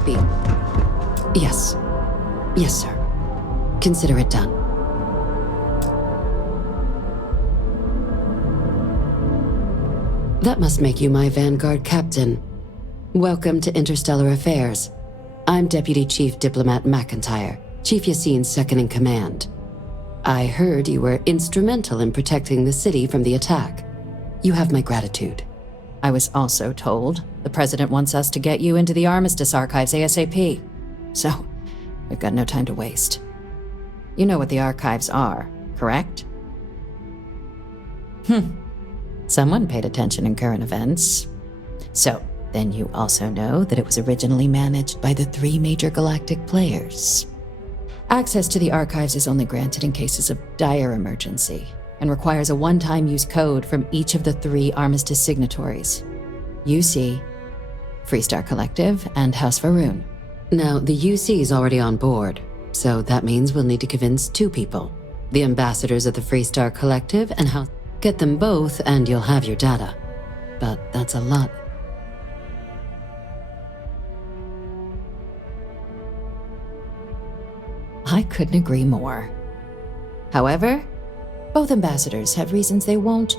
might be. Yes. Yes, sir. Consider it done. That must make you my Vanguard captain. Welcome to Interstellar Affairs. I'm Deputy Chief Diplomat McIntyre, Chief Yassine's second-in-command. I heard you were instrumental in protecting the city from the attack. You have my gratitude. I was also told the President wants us to get you into the Armistice archives ASAP. So, we've got no time to waste. You know what the archives are, correct? Someone paid attention in current events. So, then you also know that it was originally managed by the 3 major galactic players. Access to the archives is only granted in cases of dire emergency, and requires a one-time use code from each of the 3 Armistice signatories. UC, Freestar Collective, and House Varun. Now, the UC is already on board, so that means we'll need to convince 2 people. The ambassadors of the Freestar Collective and House. Get them both and you'll have your data. But that's a lot. I couldn't agree more. However, both ambassadors have reasons they won't,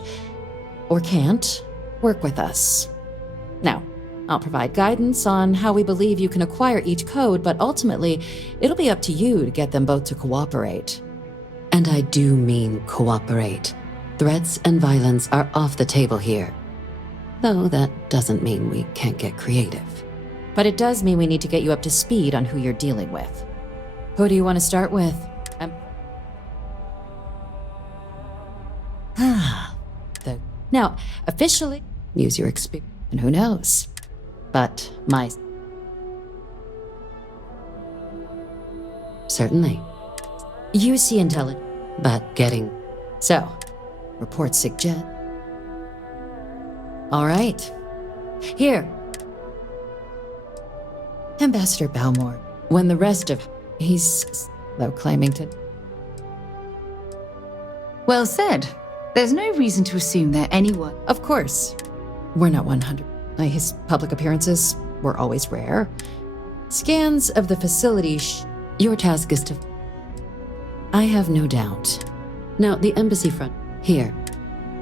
or can't, work with us. Now, I'll provide guidance on how we believe you can acquire each code, but ultimately, it'll be up to you to get them both to cooperate. And I do mean cooperate. Threats and violence are off the table here. Though that doesn't mean we can't get creative. But it does mean we need to get you up to speed on who you're dealing with. Who do you want to start with? Now, officially, Use your experience. and who knows? But Certainly. you see intelligence. But getting... So, reports suggest. All right. Here. Ambassador Balmore, when the rest of... He's, though, claiming to... Well said. There's no reason to assume that anyone... Of course. We're not 100. His public appearances were always rare. Scans of the facility Your task is to... I have no doubt. Now, the embassy front... Here.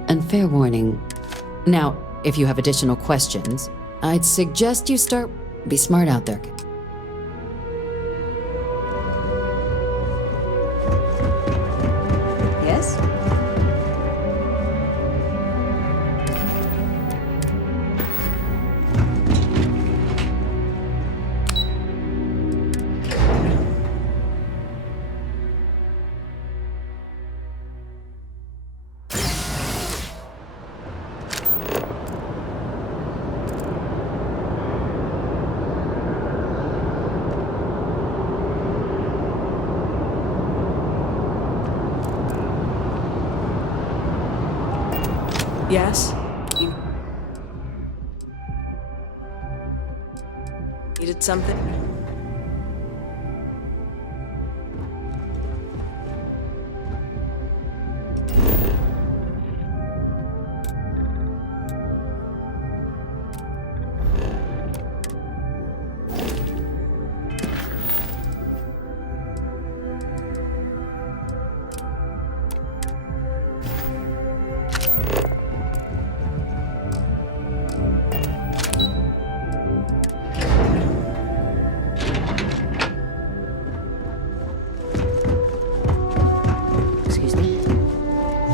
And fair warning. Now, if you have additional questions, I'd suggest you start... Be smart out there. Yes? Yes? You needed something? Excuse me?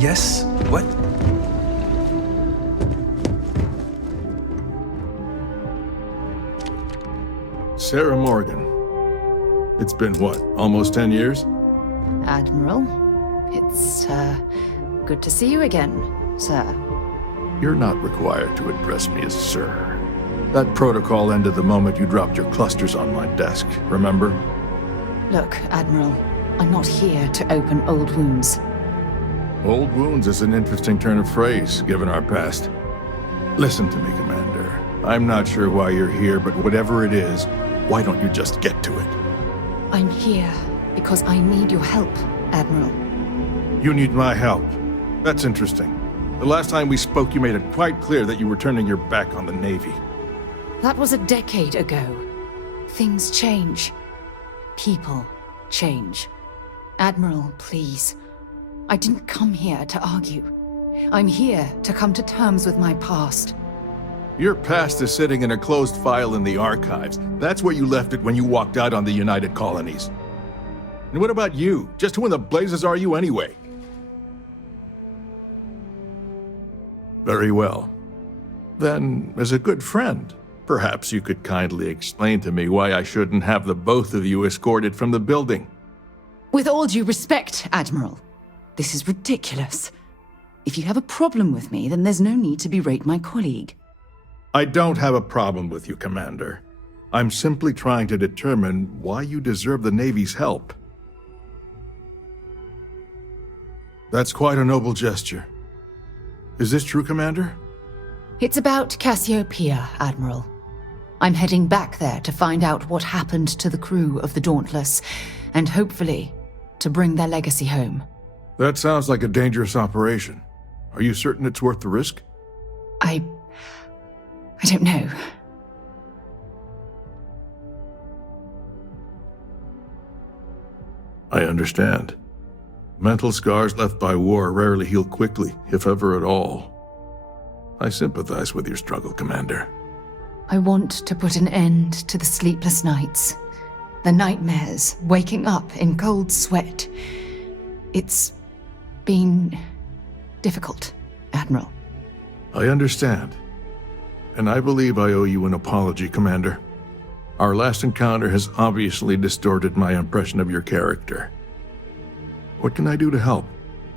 Yes? What? Sarah Morgan. It's been what, almost 10 years? Admiral, it's, good to see you again, sir. You're not required to address me as sir. That protocol ended the moment you dropped your clusters on my desk, remember? Look, Admiral, I'm not here to open old wounds. Old wounds is an interesting turn of phrase, given our past. Listen to me, Commander. I'm not sure why you're here, but whatever it is, why don't you just get to it? I'm here because I need your help, Admiral. You need my help. That's interesting. The last time we spoke, you made it quite clear that you were turning your back on the Navy. That was a decade ago. Things change. People change. Admiral, please. I didn't come here to argue. I'm here to come to terms with my past. Your past is sitting in a closed file in the archives. That's where you left it when you walked out on the United Colonies. And what about you? Just who in the blazes are you anyway? Very well. Then, as a good friend, perhaps you could kindly explain to me why I shouldn't have the both of you escorted from the building. With all due respect, Admiral, this is ridiculous. If you have a problem with me, then there's no need to berate my colleague. I don't have a problem with you, Commander. I'm simply trying to determine why you deserve the Navy's help. That's quite a noble gesture. Is this true, Commander? It's about Cassiopeia, Admiral. I'm heading back there to find out what happened to the crew of the Dauntless, and hopefully, to bring their legacy home. That sounds like a dangerous operation. Are you certain it's worth the risk? I don't know. I understand. Mental scars left by war rarely heal quickly, if ever at all. I sympathize with your struggle, Commander. I want to put an end to the sleepless nights, the nightmares, waking up in cold sweat. It's been difficult, Admiral. I understand. And I believe I owe you an apology, Commander. Our last encounter has obviously distorted my impression of your character. What can I do to help?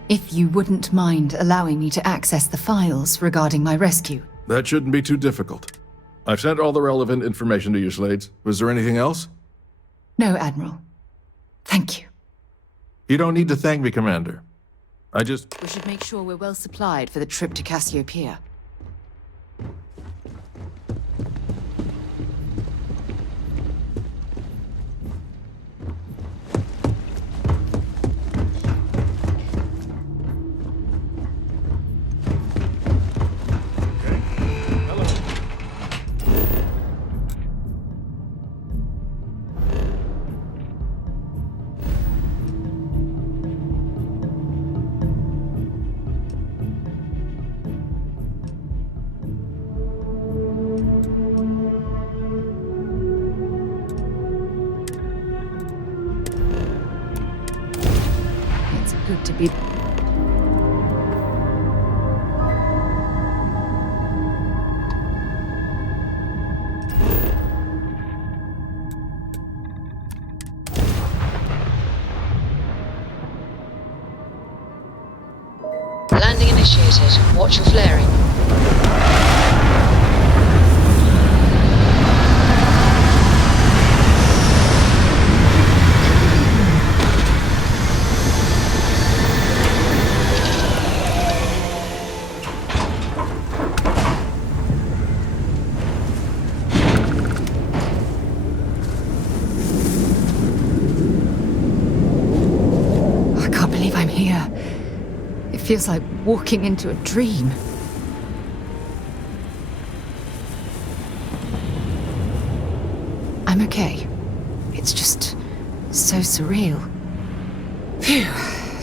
If you wouldn't mind allowing me to access the files regarding my rescue. That shouldn't be too difficult. I've sent all the relevant information to you, Slades. Was there anything else? No, Admiral. Thank you. You don't need to thank me, Commander. We should make sure we're well supplied for the trip to Cassiopeia. It's good to be... Landing initiated. Watch your flaring. I can't believe I'm here. It feels like walking into a dream. I'm okay. It's just so surreal. Phew.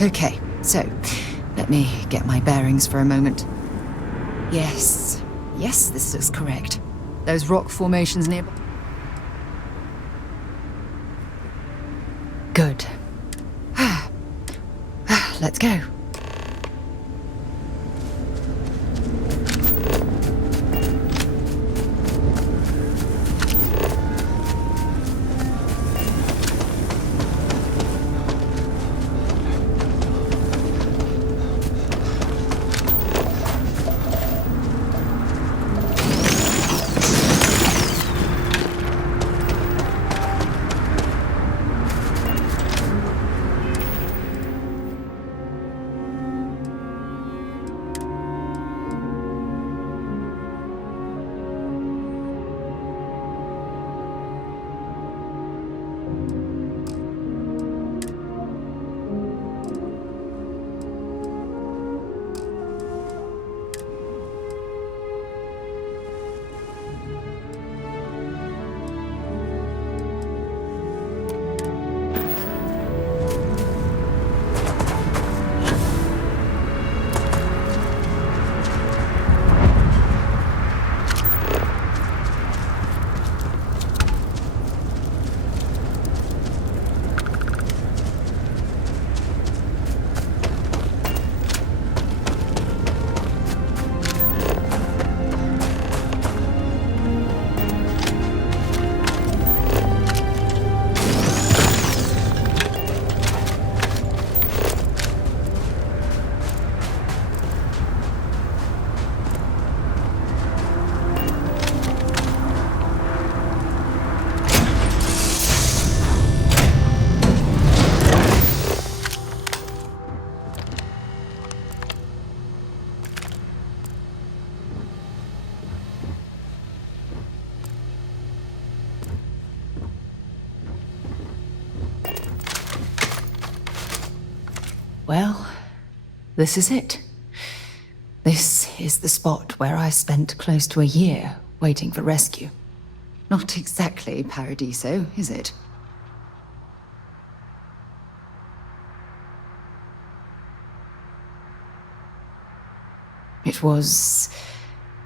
Okay, so let me get my bearings for a moment. Yes, this looks correct. Those rock formations nearby. Good. Let's go. Well, this is it. This is the spot where I spent close to a year waiting for rescue. Not exactly Paradiso, is it? It was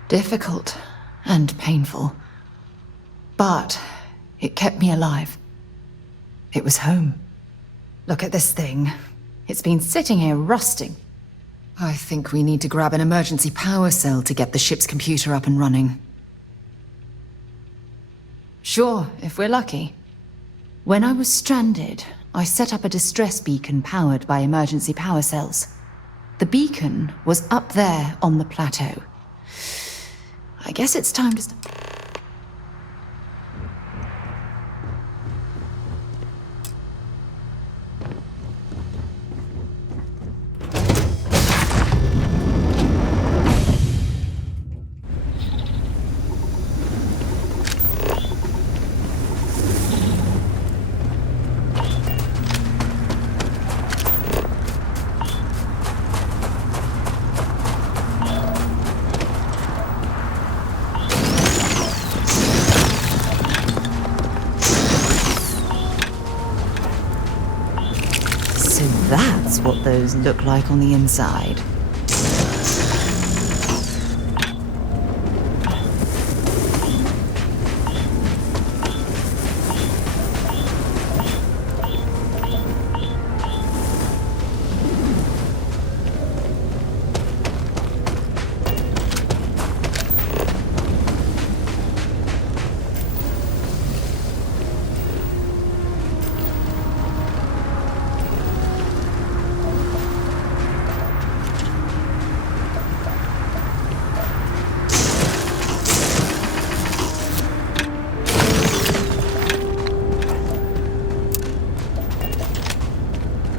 difficult and painful, but it kept me alive. It was home. Look at this thing. It's been sitting here rusting. I think we need to grab an emergency power cell to get the ship's computer up and running. Sure, if we're lucky. When I was stranded, I set up a distress beacon powered by emergency power cells. The beacon was up there on the plateau. I guess it's time to That's what those look like on the inside.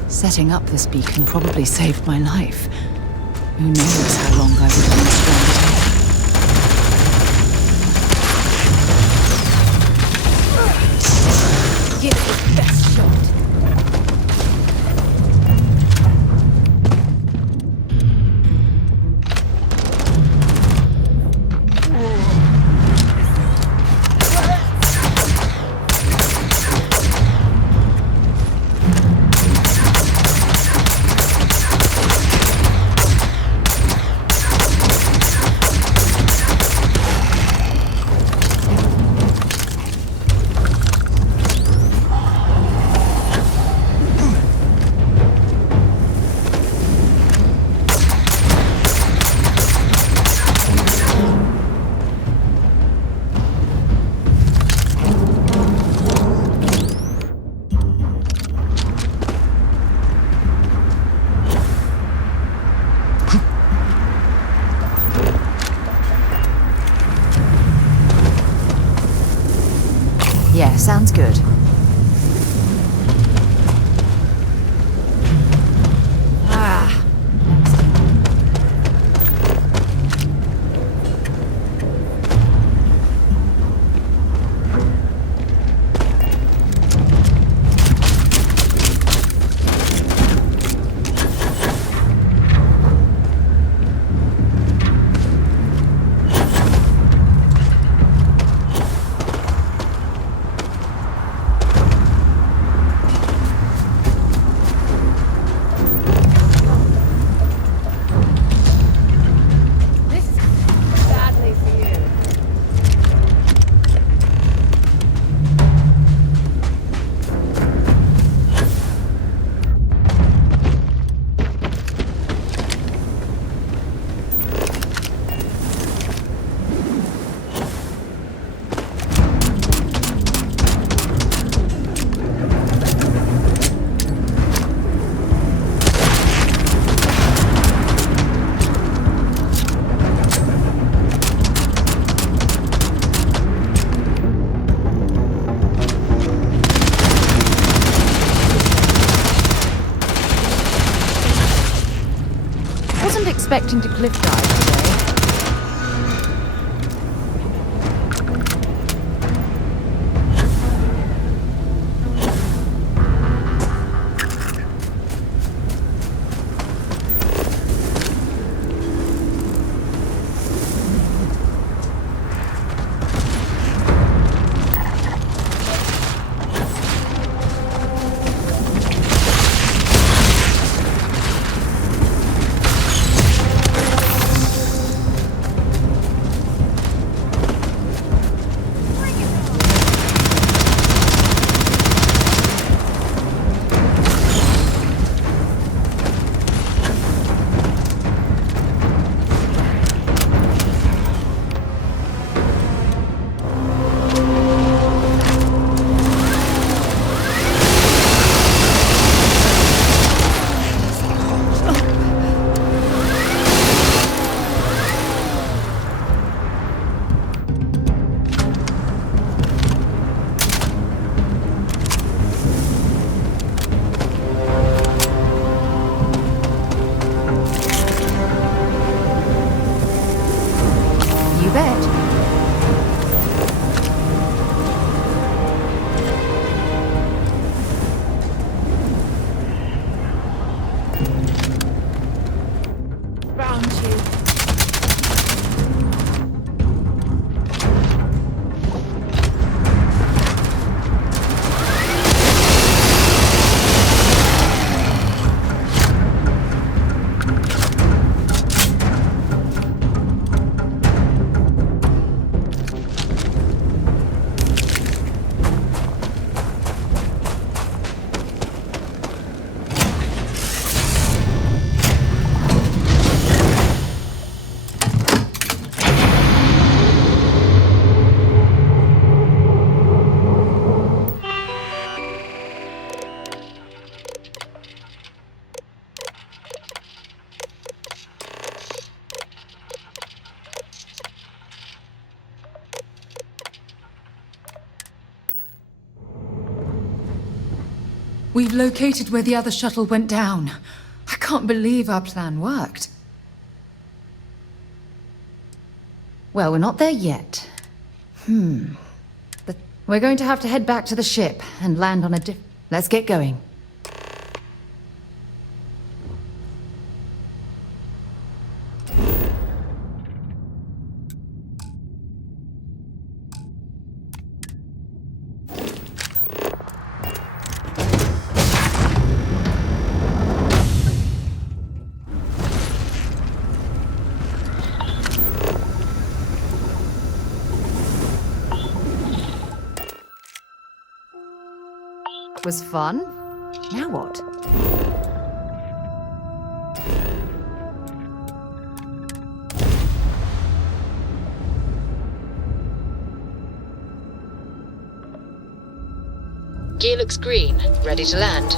Setting up this beacon probably saved my life. Who knows how long I would have been stranded. Give it the best shot. Yeah, sounds good. Expecting to cliff dive today. We've located where the other shuttle went down. I can't believe our plan worked. Well, we're not there yet. But we're going to have to head back to the ship and land on a Let's get going. Was fun. Now what? Gear looks green, ready to land.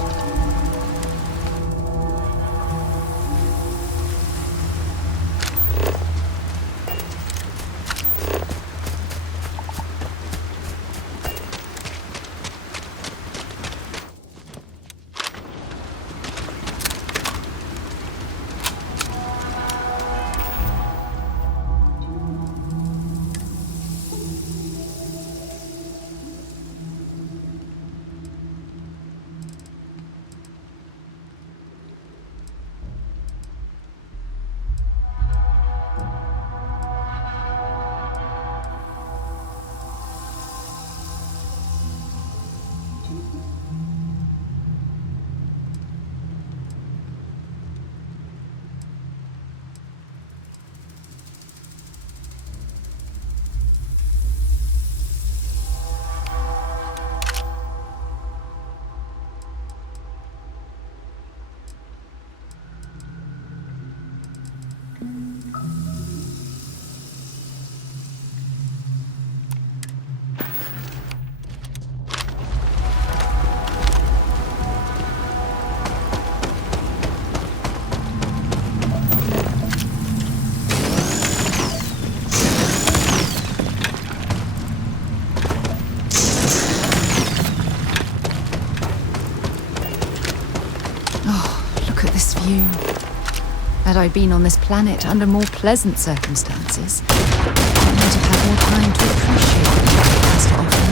Had I been on this planet under more pleasant circumstances, I might have had more time to appreciate what it has to offer.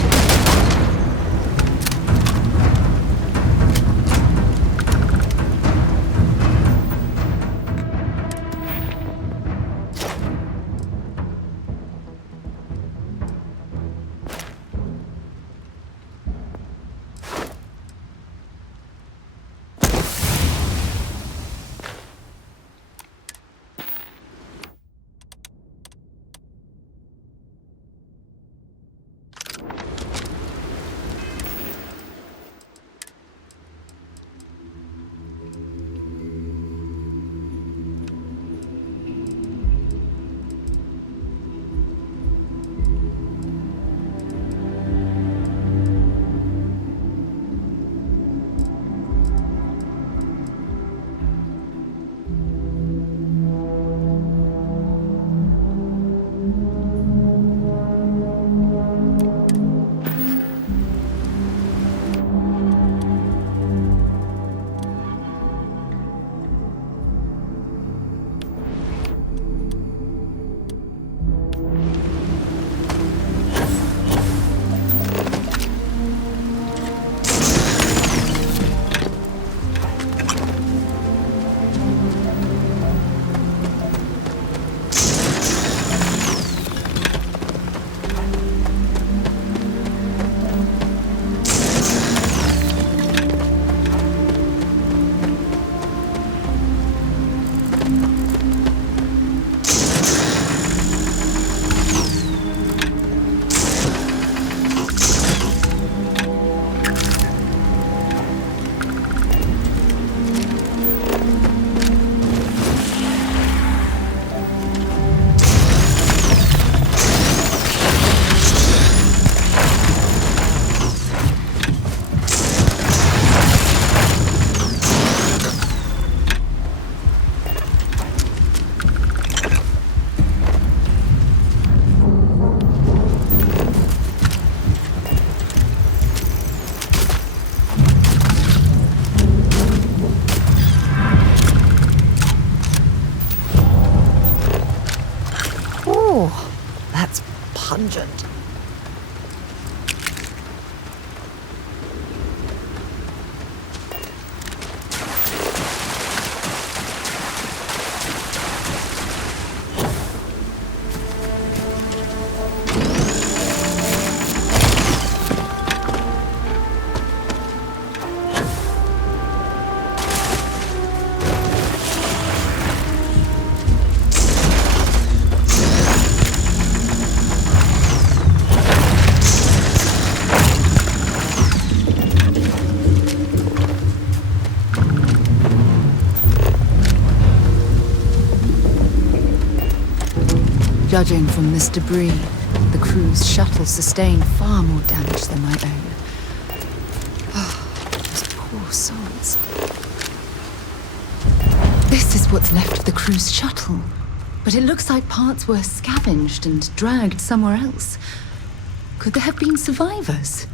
pungent. Judging from this debris, the crew's shuttle sustained far more damage than my own. Oh, those poor souls. This is what's left of the crew's shuttle. But it looks like parts were scavenged and dragged somewhere else. Could there have been survivors?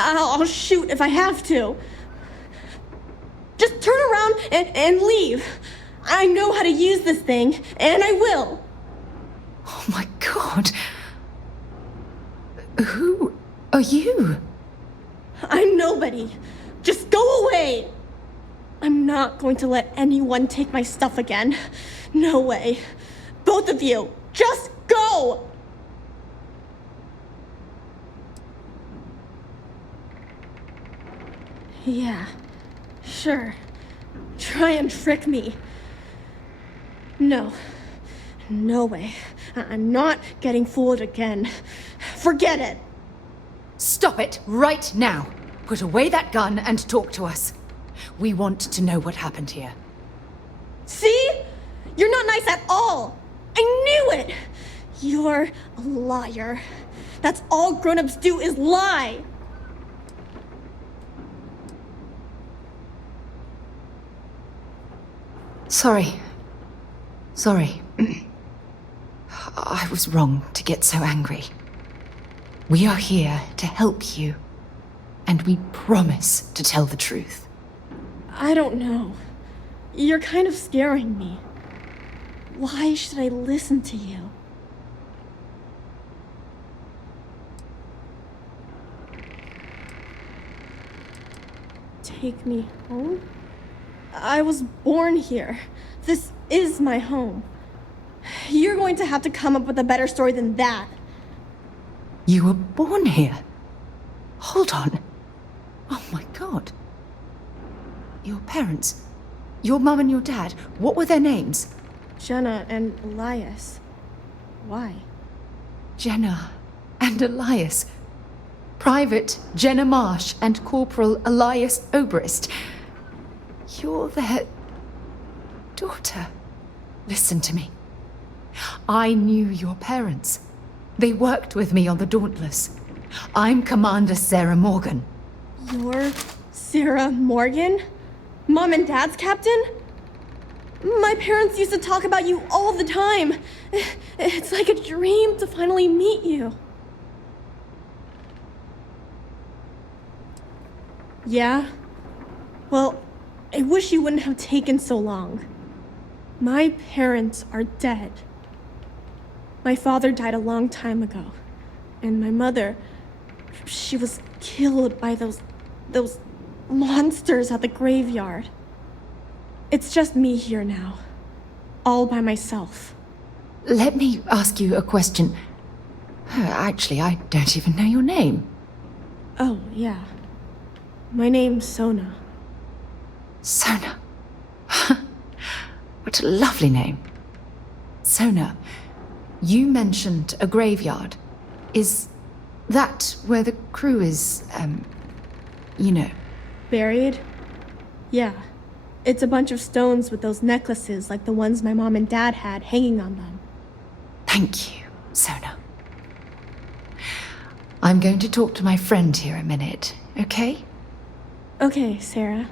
I'll shoot if I have to. Just turn around and leave. I know how to use this thing, and I will. Oh my god. Who are you? I'm nobody. Just go away. I'm not going to let anyone take my stuff again. No way. Both of you, just go! Yeah, sure. Try and trick me. No. No way. I'm not getting fooled again. Forget it. Stop it right now. Put away that gun and talk to us. We want to know what happened here. See? You're not nice at all. I knew it. You're a liar. That's all grown-ups do is lie. Sorry. I was wrong to get so angry. We are here to help you, and we promise to tell the truth. I don't know. You're kind of scaring me. Why should I listen to you? Take me home? I was born here. This is my home. You're going to have to come up with a better story than that. You were born here? Hold on. Oh my god. Your parents, your mum and your dad, what were their names? Jenna and Elias. Why? Jenna and Elias. Private Jenna Marsh and Corporal Elias Obrist. You're their daughter. Listen to me. I knew your parents. They worked with me on the Dauntless. I'm Commander Sarah Morgan. You're Sarah Morgan? Mom and Dad's captain? My parents used to talk about you all the time. It's like a dream to finally meet you. Yeah? Well, I wish you wouldn't have taken so long. My parents are dead. My father died a long time ago. And my mother, she was killed by those monsters at the graveyard. It's just me here now. All by myself. Let me ask you a question. Actually, I don't even know your name. Oh, yeah. My name's Sona. Sona. What a lovely name. Sona, you mentioned a graveyard. Is that where the crew is, you know? Buried? Yeah. It's a bunch of stones with those necklaces like the ones my mom and dad had hanging on them. Thank you, Sona. I'm going to talk to my friend here a minute, okay? Okay, Sarah.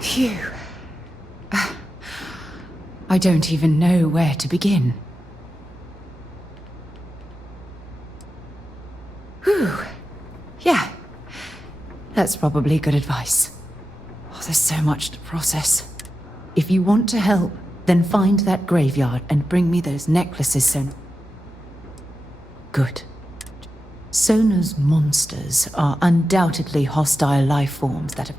Phew. I don't even know where to begin. Whew. Yeah. That's probably good advice. Oh, there's so much to process. If you want to help, then find that graveyard and bring me those necklaces, Sona. Good. Sona's monsters are undoubtedly hostile life forms that have...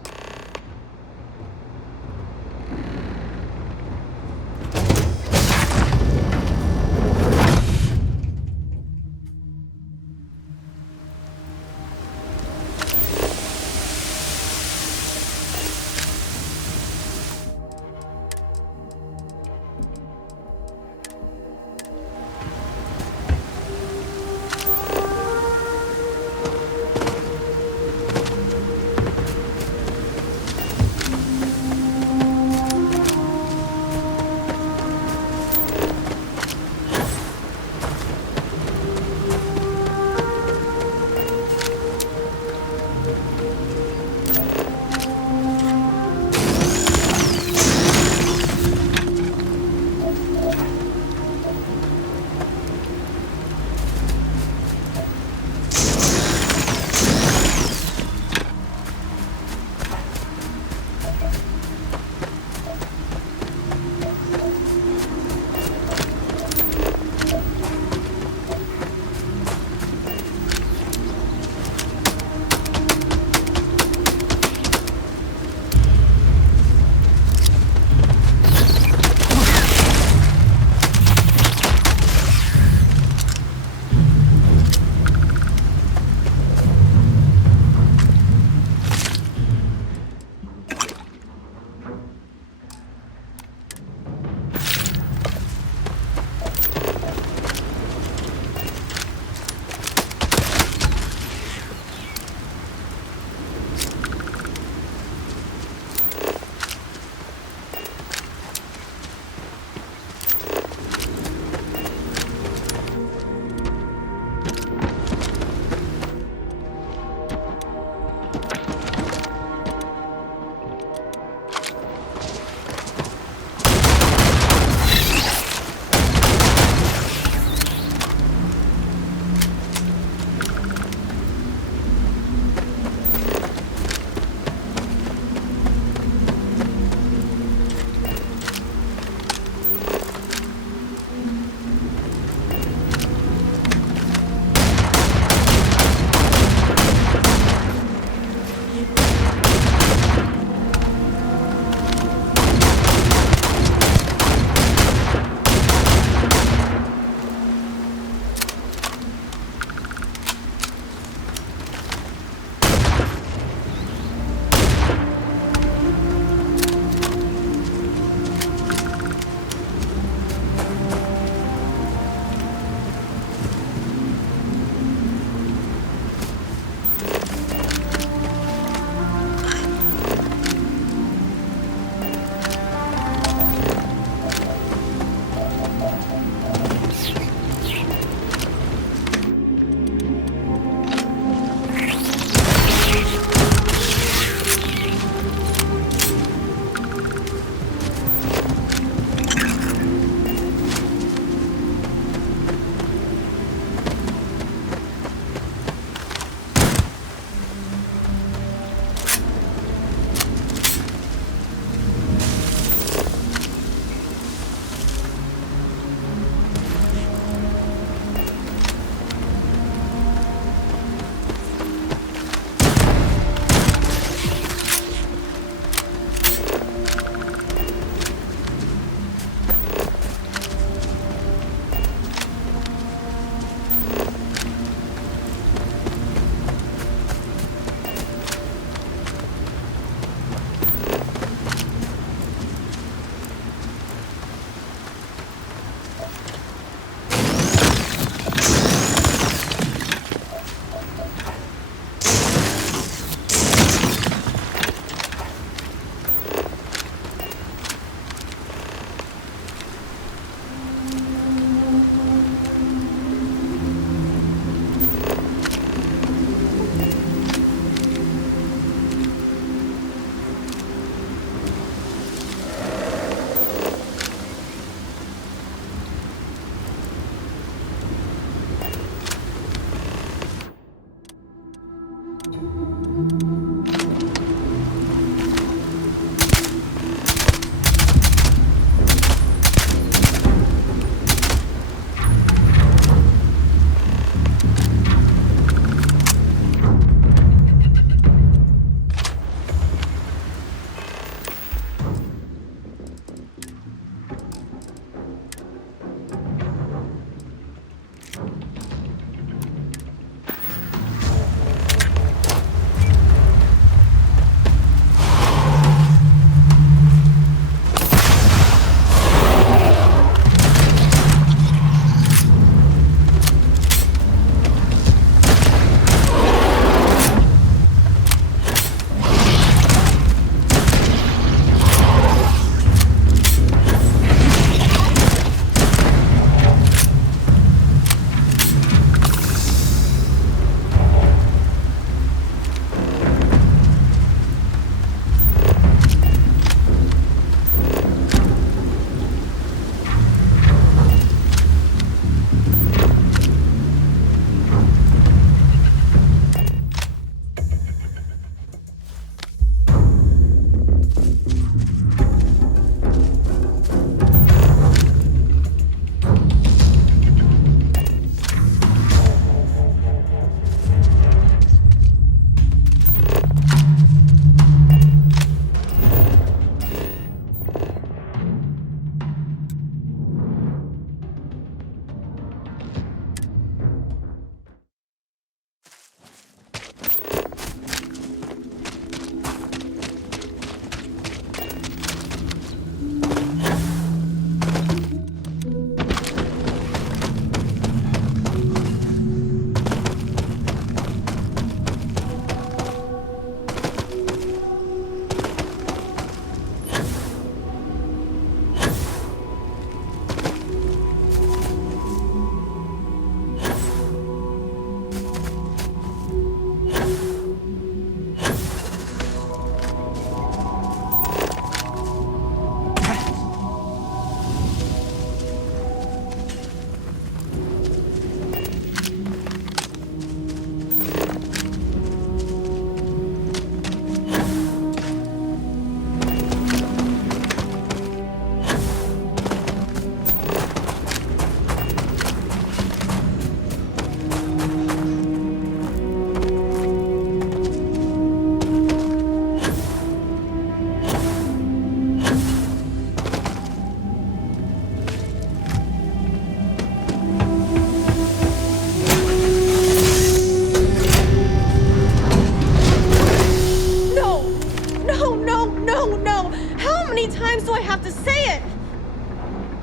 many times do I have to say it?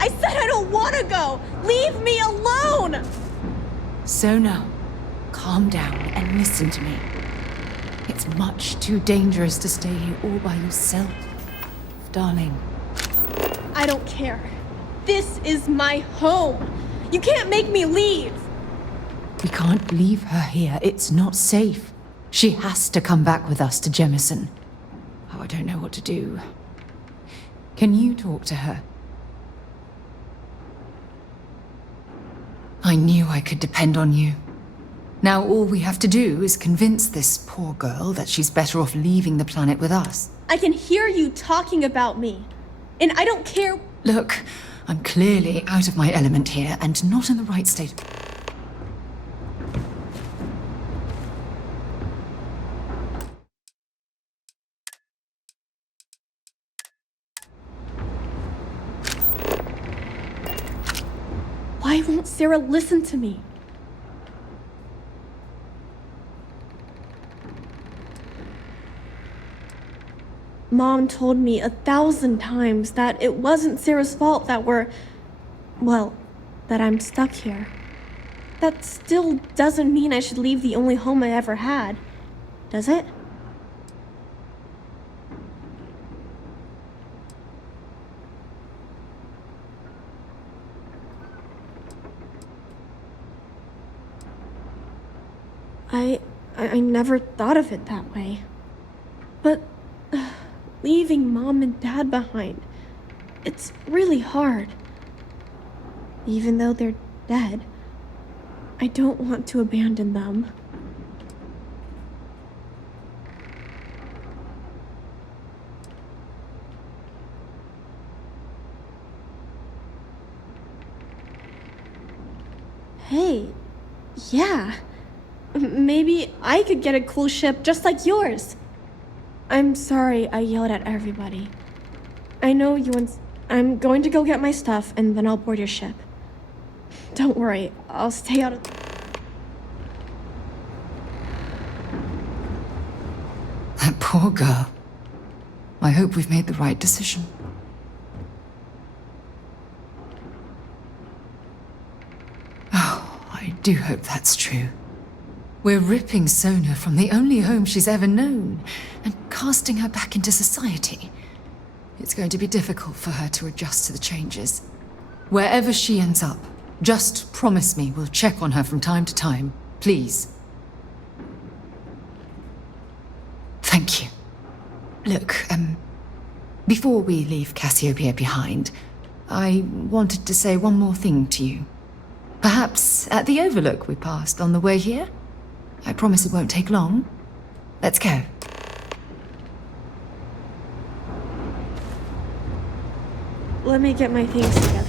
I said I don't want to go! Leave me alone! Sona, calm down and listen to me. It's much too dangerous to stay here all by yourself, darling. I don't care. This is my home. You can't make me leave. We can't leave her here. It's not safe. She has to come back with us to Jemison. Oh, I don't know what to do. Can you talk to her? I knew I could depend on you. Now all we have to do is convince this poor girl that she's better off leaving the planet with us. I can hear you talking about me. And I don't care. Look, I'm clearly out of my element here and not in the right state. Why won't Sarah listen to me? Mom told me 1,000 times that it wasn't Sarah's fault that that I'm stuck here. That still doesn't mean I should leave the only home I ever had, does it? I never thought of it that way. But leaving Mom and Dad behind, it's really hard. Even though they're dead, I don't want to abandon them. Hey, yeah. Maybe I could get a cool ship just like yours. I'm sorry I yelled at everybody. I know I'm going to go get my stuff and then I'll board your ship. Don't worry, I'll stay out of... That poor girl. I hope we've made the right decision. Oh, I do hope that's true. We're ripping Sona from the only home she's ever known and casting her back into society. It's going to be difficult for her to adjust to the changes. Wherever she ends up, just promise me we'll check on her from time to time, please. Thank you. Look, before we leave Cassiopeia behind, I wanted to say one more thing to you. Perhaps at the overlook we passed on the way here? I promise it won't take long. Let's go. Let me get my things together.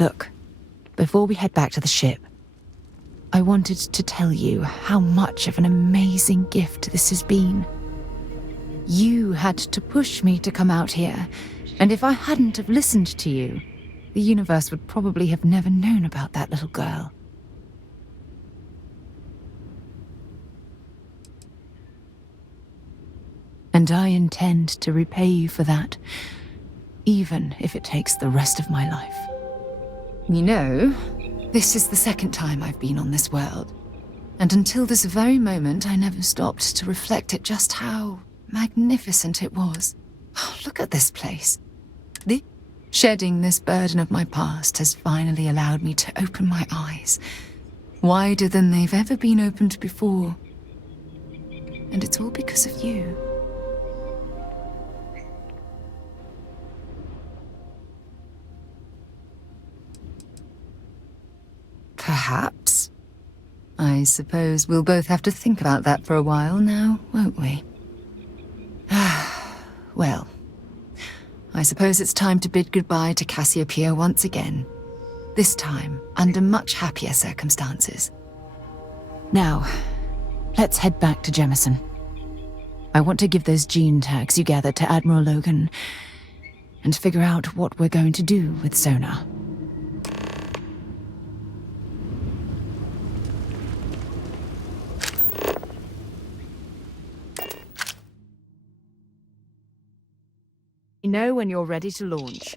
Look, before we head back to the ship, I wanted to tell you how much of an amazing gift this has been. You had to push me to come out here, and if I hadn't have listened to you, the universe would probably have never known about that little girl. And I intend to repay you for that, even if it takes the rest of my life. You know, this is the second time I've been on this world, and until this very moment I never stopped to reflect at just how magnificent it was. Oh, look at this place. Shedding this burden of my past has finally allowed me to open my eyes, wider than they've ever been opened before. And it's all because of you. Perhaps. I suppose we'll both have to think about that for a while now, won't we? Well, I suppose it's time to bid goodbye to Cassiopeia once again. This time, under much happier circumstances. Now, let's head back to Jemison. I want to give those gene tags you gathered to Admiral Logan and figure out what we're going to do with Sonar. You know when you're ready to launch.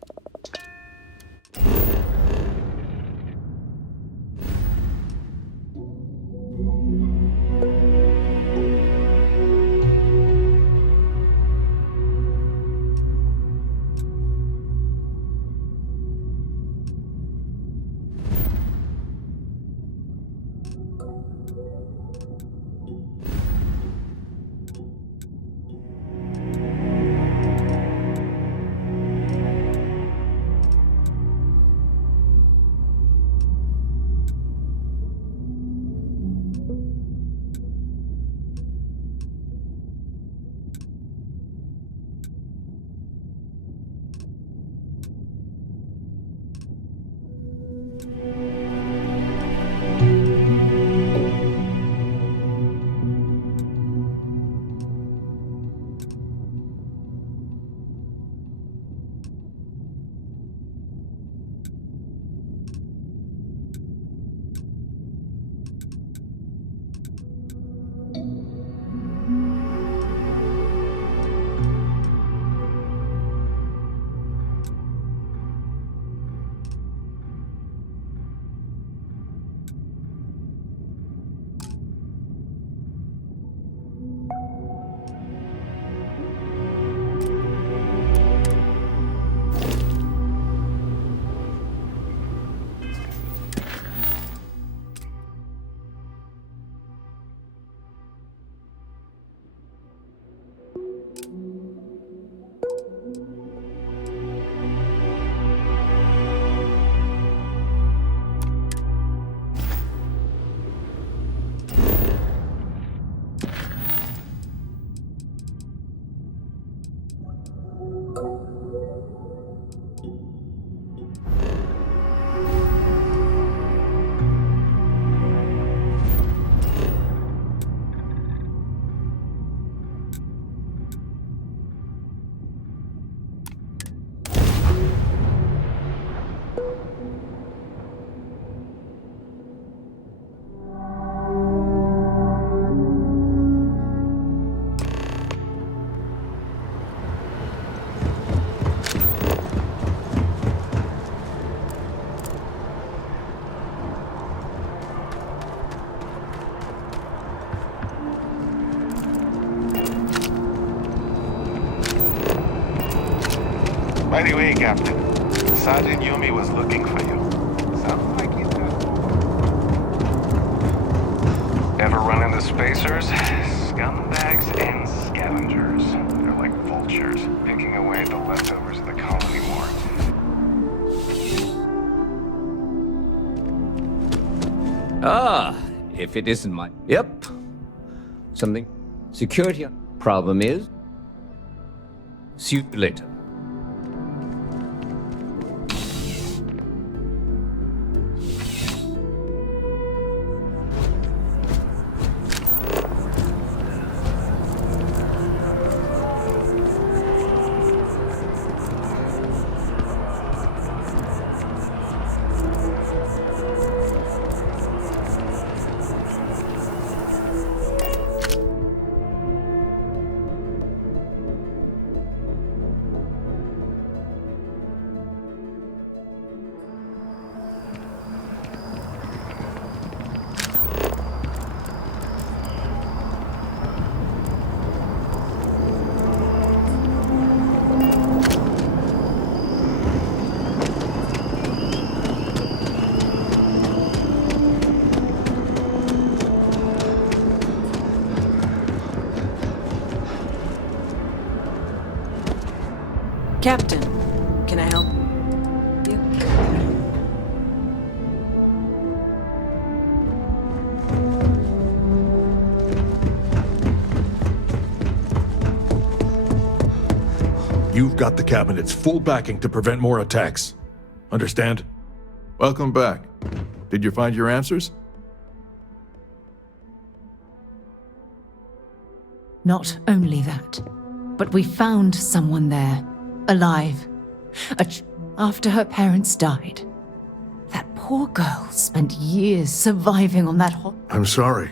By the way, Captain, Sergeant Yumi was looking for you. Sounds like he's got... Ever run into spacers? Scumbags and scavengers. They're like vultures, picking away at the leftovers of the colony war. Ah, if it isn't my... Yep. Something. Security. Problem is... See you later. Captain, can I help you? you've got the cabinet's full backing to prevent more attacks. Understand? Welcome back. Did you find your answers? Not only that, but we found someone there, alive. After her parents died. That poor girl spent years surviving on that I'm sorry.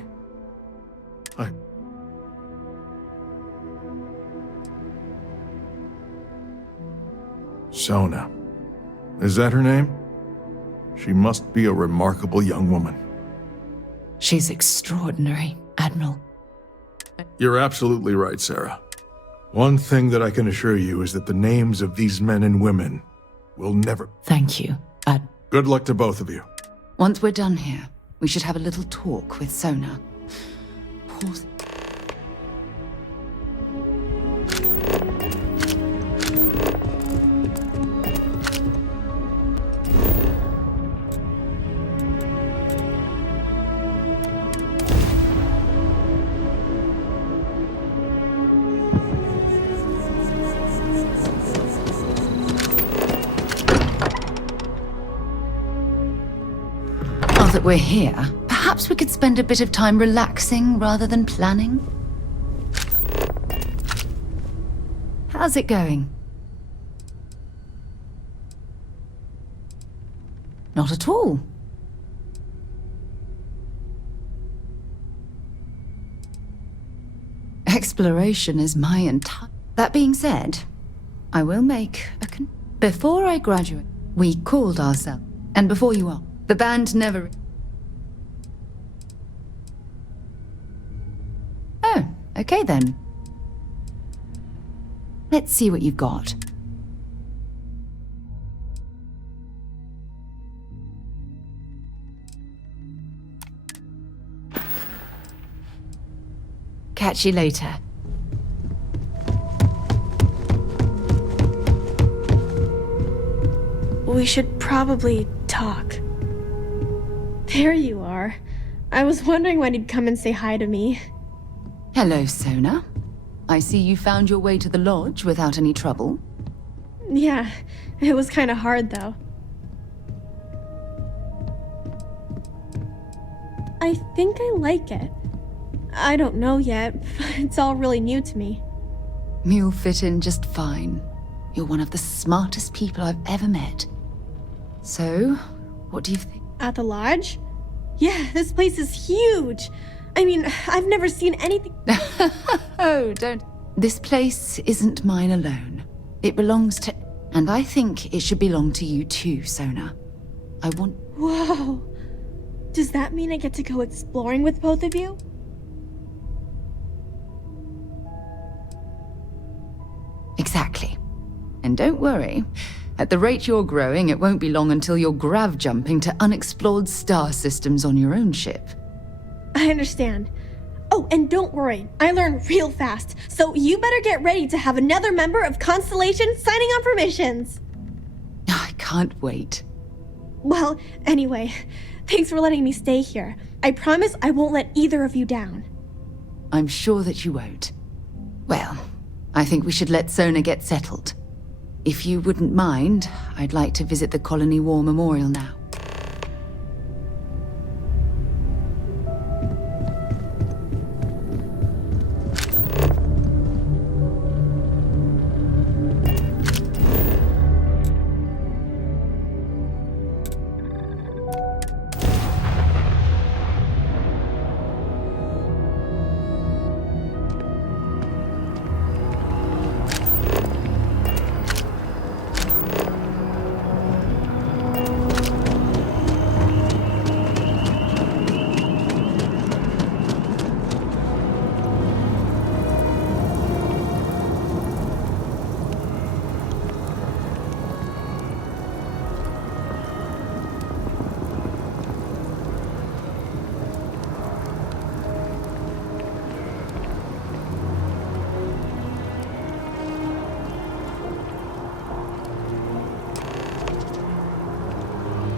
Sona. Is that her name? She must be a remarkable young woman. She's extraordinary, Admiral. You're absolutely right, Sarah. One thing that I can assure you is that the names of these men and women will never... Thank you, Good luck to both of you. Once we're done here, we should have a little talk with Sona. Poor... Now that we're here, perhaps we could spend a bit of time relaxing rather than planning? How's it going? Not at all. Exploration is my entire... That being said, I will make a Before I graduate, we called ourselves. And before you are, the band never... Oh, okay then. Let's see what you've got. Catch you later. We should probably talk. There you are. I was wondering when you'd come and say hi to me. Hello, Sona. I see you found your way to the lodge without any trouble. Yeah, it was kind of hard though. I think I like it. I don't know yet, but it's all really new to me. You'll fit in just fine. You're one of the smartest people I've ever met. So, what do you think? At the lodge? Yeah, this place is huge. I mean, I've never seen anything. Oh, don't. This place isn't mine alone. It belongs to... And I think it should belong to you too, Sona. I want... Whoa. Does that mean I get to go exploring with both of you? Exactly. And don't worry. At the rate you're growing, it won't be long until you're grav jumping to unexplored star systems on your own ship. I understand. Oh, and don't worry, I learn real fast, so you better get ready to have another member of Constellation signing on for missions. I can't wait. Well, anyway, thanks for letting me stay here. I promise I won't let either of you down. I'm sure that you won't. Well, I think we should let Sona get settled. If you wouldn't mind, I'd like to visit the Colony War Memorial now.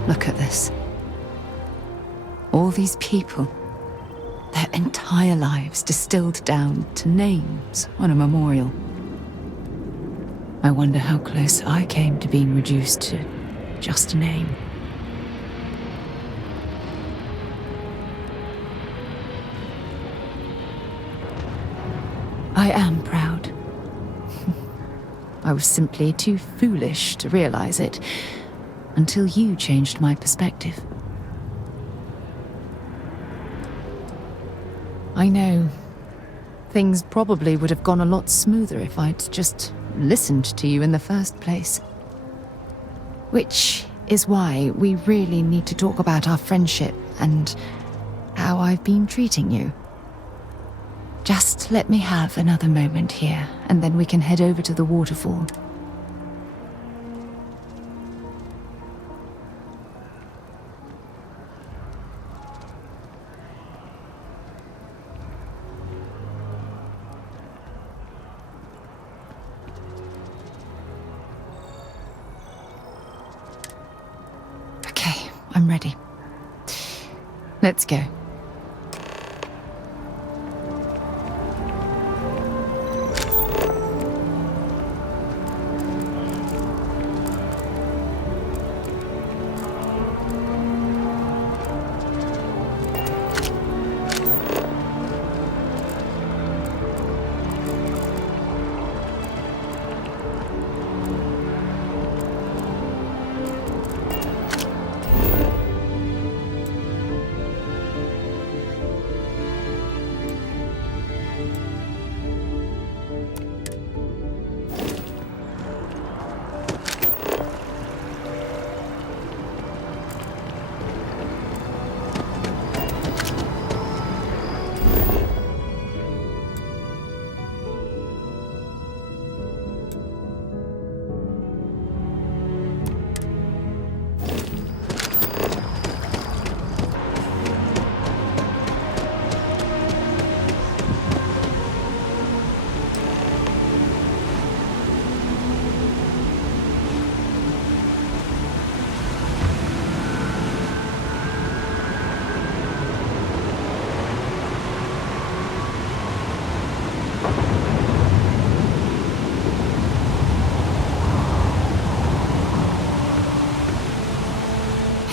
Look at this. All these people. Their entire lives distilled down to names on a memorial. I wonder how close I came to being reduced to just a name. I am proud. I was simply too foolish to realize it until you changed my perspective. I know. Things probably would have gone a lot smoother if I'd just listened to you in the first place. Which is why we really need to talk about our friendship and how I've been treating you. Just let me have another moment here, and then we can head over to the waterfall. Okay, I'm ready. Let's go.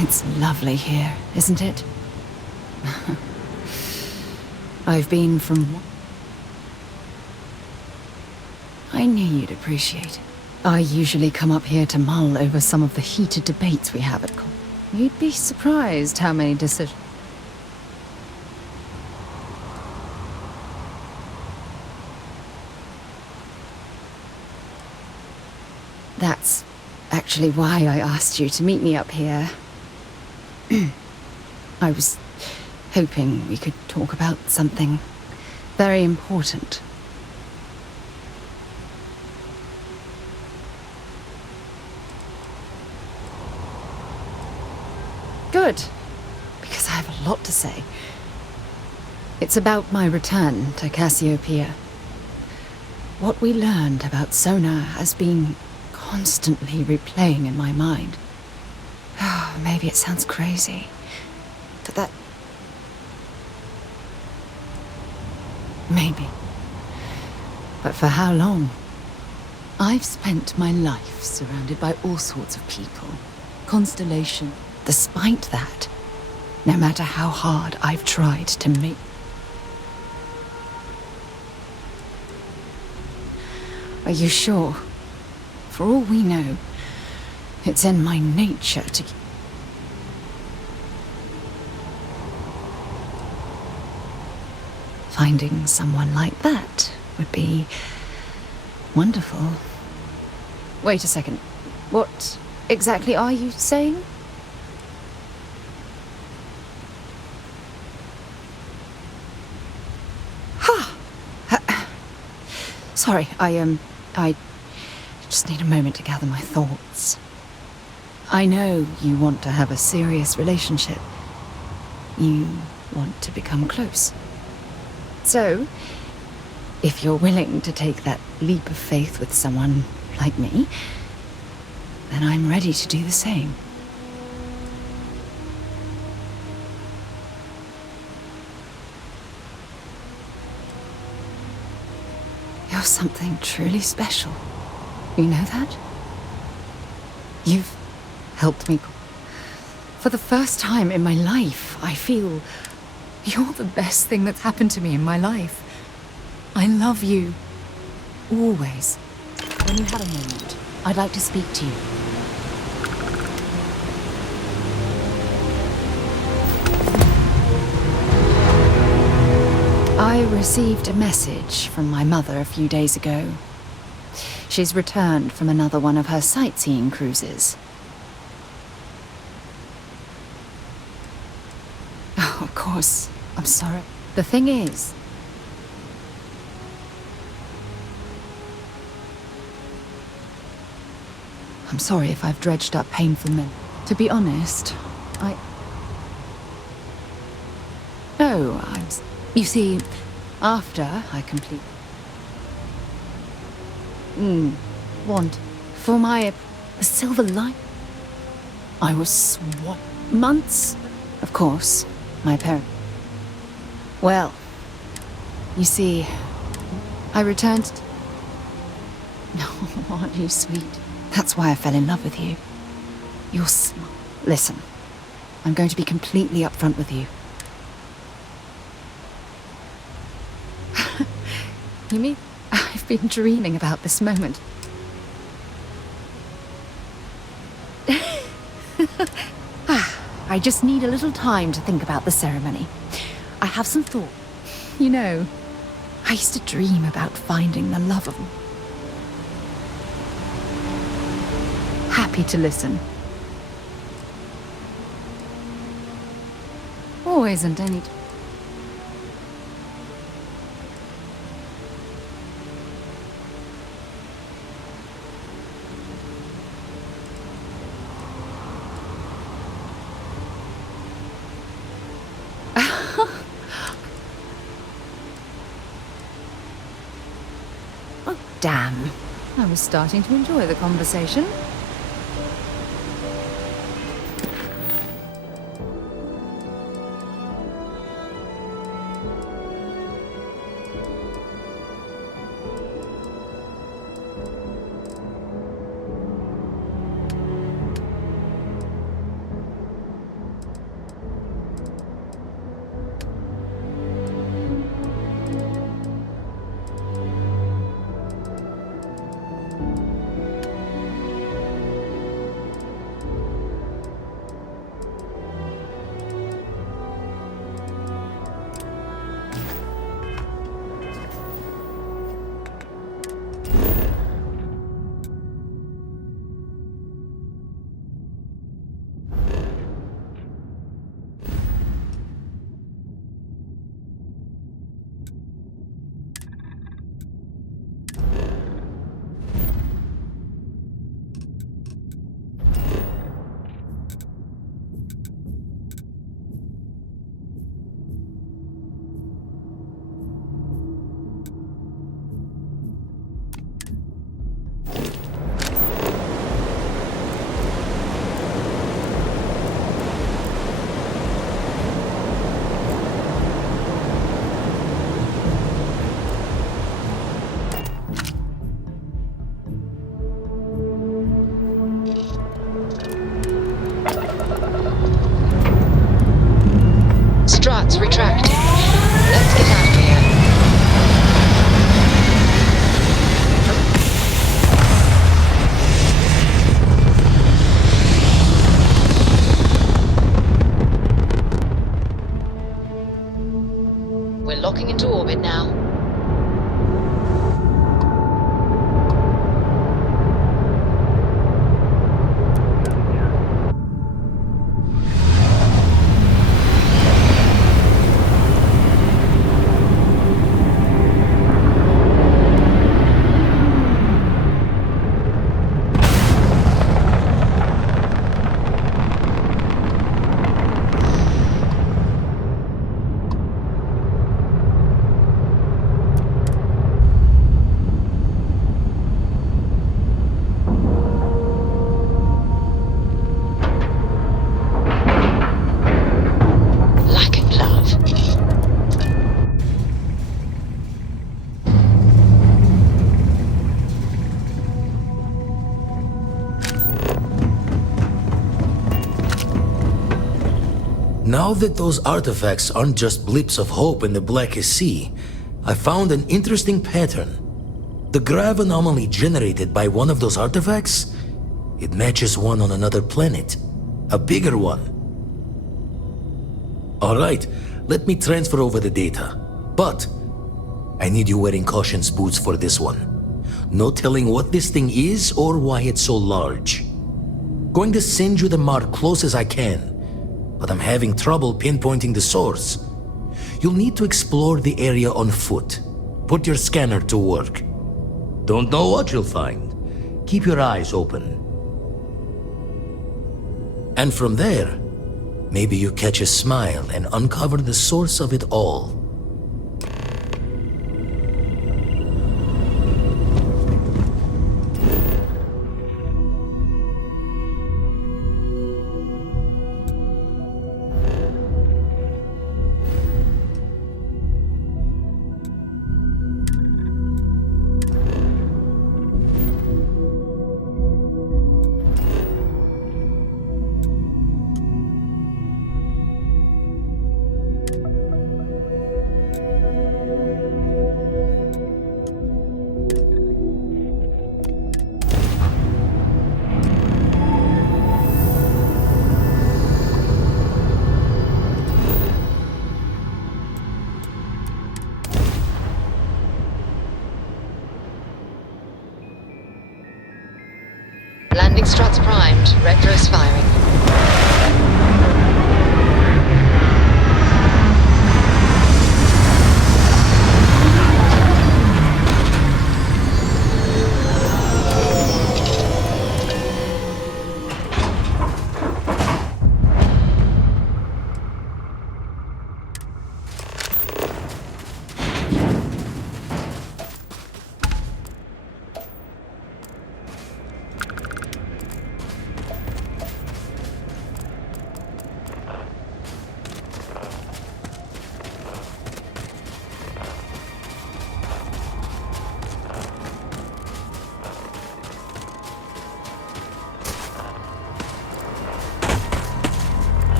It's lovely here, isn't it? I've been from... I knew you'd appreciate it. I usually come up here to mull over some of the heated debates we have at Con. You'd be surprised how many decisions... That's actually why I asked you to meet me up here. I was hoping we could talk about something very important. Good, because I have a lot to say. It's about my return to Cassiopeia. What we learned about Sona has been constantly replaying in my mind. Oh, maybe it sounds crazy, but that... Maybe. But for how long? I've spent my life surrounded by all sorts of people. Constellation. Despite that, no matter how hard I've tried to make... Are you sure? For all we know, it's in my nature to... Finding someone like that would be wonderful. Wait a second. What exactly are you saying? Sorry, I just need a moment to gather my thoughts. I know you want to have a serious relationship. You want to become close. So, if you're willing to take that leap of faith with someone like me, then I'm ready to do the same. You're something truly special. You know that? You've helped me. For the first time in my life, I feel you're the best thing that's happened to me in my life. I love you. Always. When you have a moment, I'd like to speak to you. I received a message from my mother a few days ago. She's returned from another one of her sightseeing cruises. Oh, of course. I'm sorry. The thing is, I'm sorry if I've dredged up painful men. To be honest, You see, after I complete... want for my silver light, I was swamped. Months, of course, my parents. Well, you see, I returned... Oh, aren't you sweet? That's why I fell in love with you. You're smart. Listen, I'm going to be completely upfront with you. You mean I've been dreaming about this moment? I just need a little time to think about the ceremony. I have some thought. You know, I used to dream about finding the love of... Happy to listen. Always and any... Oh, damn. I was starting to enjoy the conversation. Struts retracting. Let's get out of here. We're locking into orbit now. Now that those artifacts aren't just blips of hope in the blackest sea, I found an interesting pattern. The grav anomaly generated by one of those artifacts, it matches one on another planet. A bigger one. Alright, let me transfer over the data. But I need you wearing caution's boots for this one. No telling what this thing is or why it's so large. Going to send you the mark close as I can, but I'm having trouble pinpointing the source. You'll need to explore the area on foot. Put your scanner to work. Don't know what you'll find. Keep your eyes open. And from there, maybe you catch a smile and uncover the source of it all.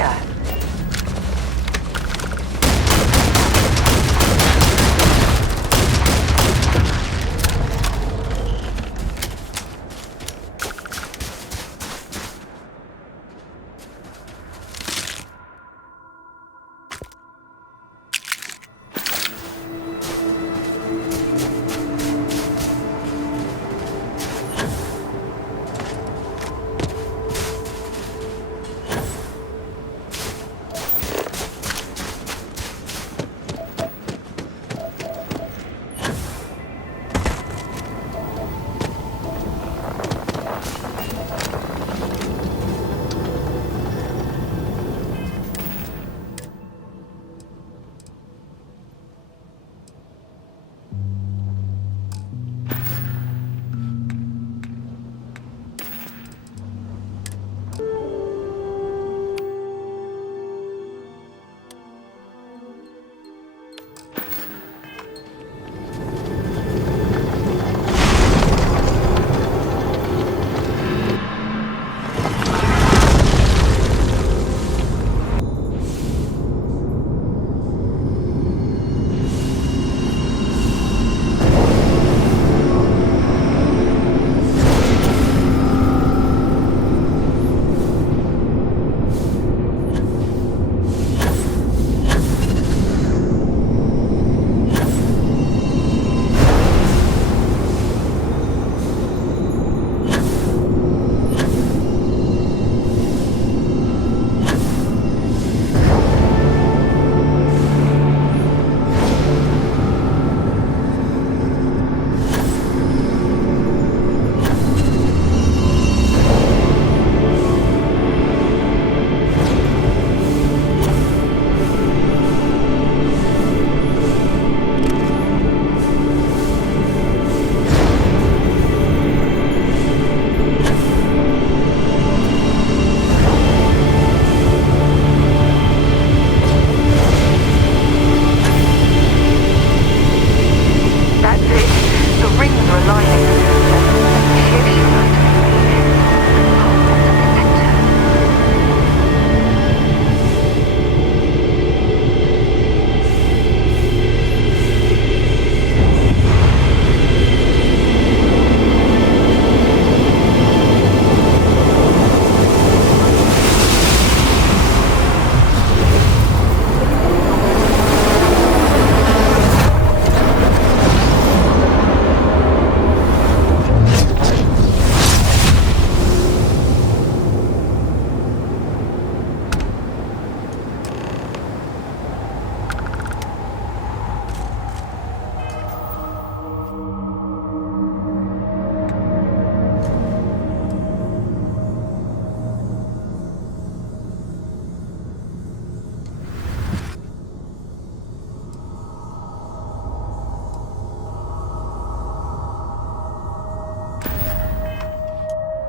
Gotcha.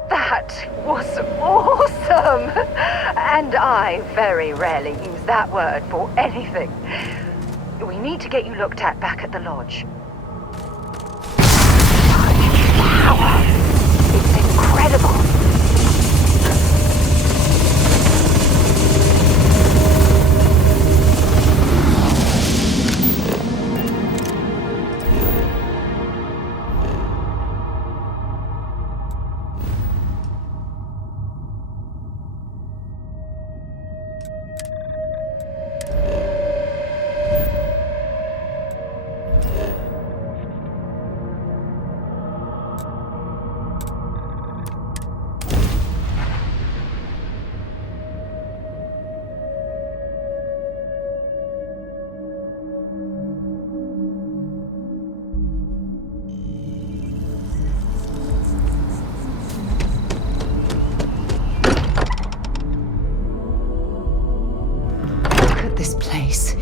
That was awesome! And I very rarely use that word for anything. We need to get you looked at back at the lodge. Power! It's incredible!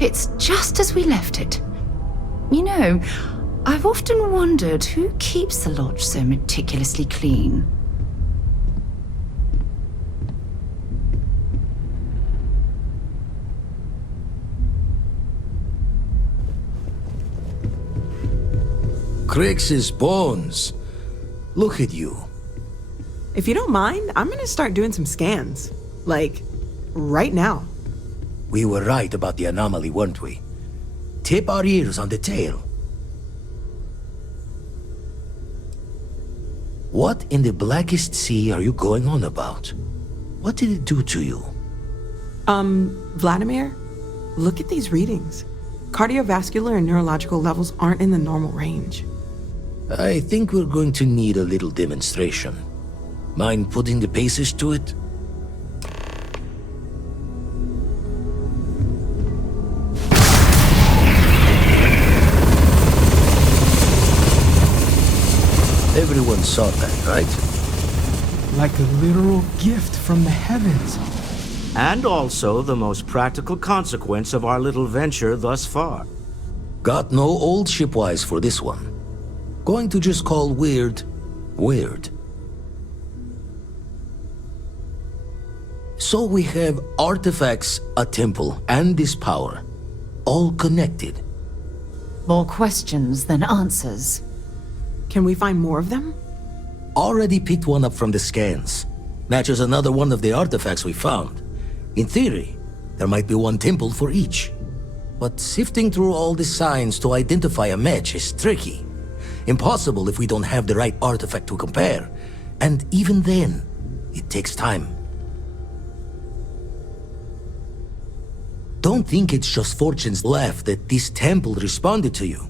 It's just as we left it. You know, I've often wondered who keeps the lodge so meticulously clean. Crix's bones. Look at you. If you don't mind, I'm gonna start doing some scans. Like, right now. We were right about the anomaly, weren't we? Tip our ears on the tail. What in the blackest sea are you going on about? What did it do to you? Vladimir, look at these readings. Cardiovascular and neurological levels aren't in the normal range. I think we're going to need a little demonstration. Mind putting the paces to it? Everyone saw that, right? Like a literal gift from the heavens. And also the most practical consequence of our little venture thus far. Got no old shipwise for this one. Going to just call weird, weird. So we have artifacts, a temple, and this power. All connected. More questions than answers. Can we find more of them? Already picked one up from the scans. Matches another one of the artifacts we found. In theory, there might be one temple for each. But sifting through all the signs to identify a match is tricky. Impossible if we don't have the right artifact to compare. And even then, it takes time. Don't think it's just Fortune's laugh that this temple responded to you.